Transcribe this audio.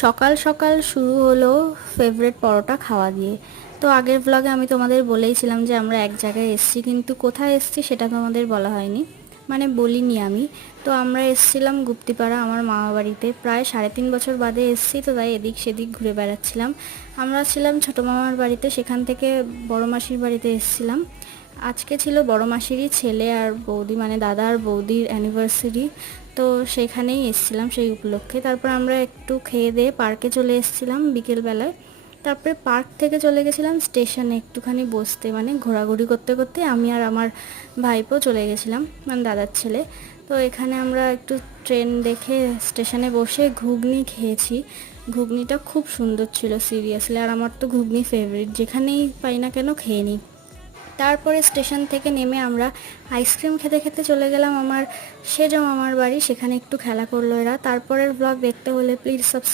সকাল সকাল শুরু হলো ফেভারিট পরোটা খাওয়া দিয়ে। তো আগের ব্লগে আমি তোমাদের বলেইছিলাম যে আমরা এক জায়গায় এসেছি, কিন্তু কোথায় এসেছি সেটা তোমাদের বলা হয়নি, মানে বলিনি আমি। তো আমরা এসেছিলাম গুপ্তিপাড়া আমার মামা বাড়িতে, প্রায় 3.5 বছর বাদে এসেছি, তো তাই এদিক সেদিক ঘুরে বেড়াচ্ছিলাম। আমরা ছিলাম ছোটো মামার বাড়িতে, সেখান থেকে বড় মাসির বাড়িতে এসেছিলাম। আজকে ছিল বড় মাসিরই ছেলে আর বৌদি, মানে দাদা আর বৌদির অ্যানিভার্সারি। তো সেখানেই এসেছিলাম সেই উপলক্ষে। তারপর আমরা একটু খেয়ে দিয়ে পার্কে চলে এসেছিলাম বিকেলবেলায়। তারপরে পার্ক থেকে চলে গেছিলাম স্টেশনে একটুখানি বসতে, মানে ঘোরাঘুরি করতে করতে আমি আর আমার ভাইপো চলে গেছিলাম, মানে দাদার ছেলে। তো এখানে আমরা একটু ট্রেন দেখে স্টেশনে বসে ঘুগনি খেয়েছি। ঘুগনিটা খুব সুন্দর ছিল সিরিয়াসলি, আর আমার তো ঘুগনি ফেভারিট, যেখানেই পাই না কেন খেয়ে নিই। তারপরে স্টেশন থেকে নেমে আমরা আইসক্রিম খেতে খেতে চলে গেলাম আমার সেজ মামার বাড়ি, সেখানে একটু খেলা করলো এরা। তারপরের ব্লগ দেখতে হলে প্লিজ সাবস্ক্রাইব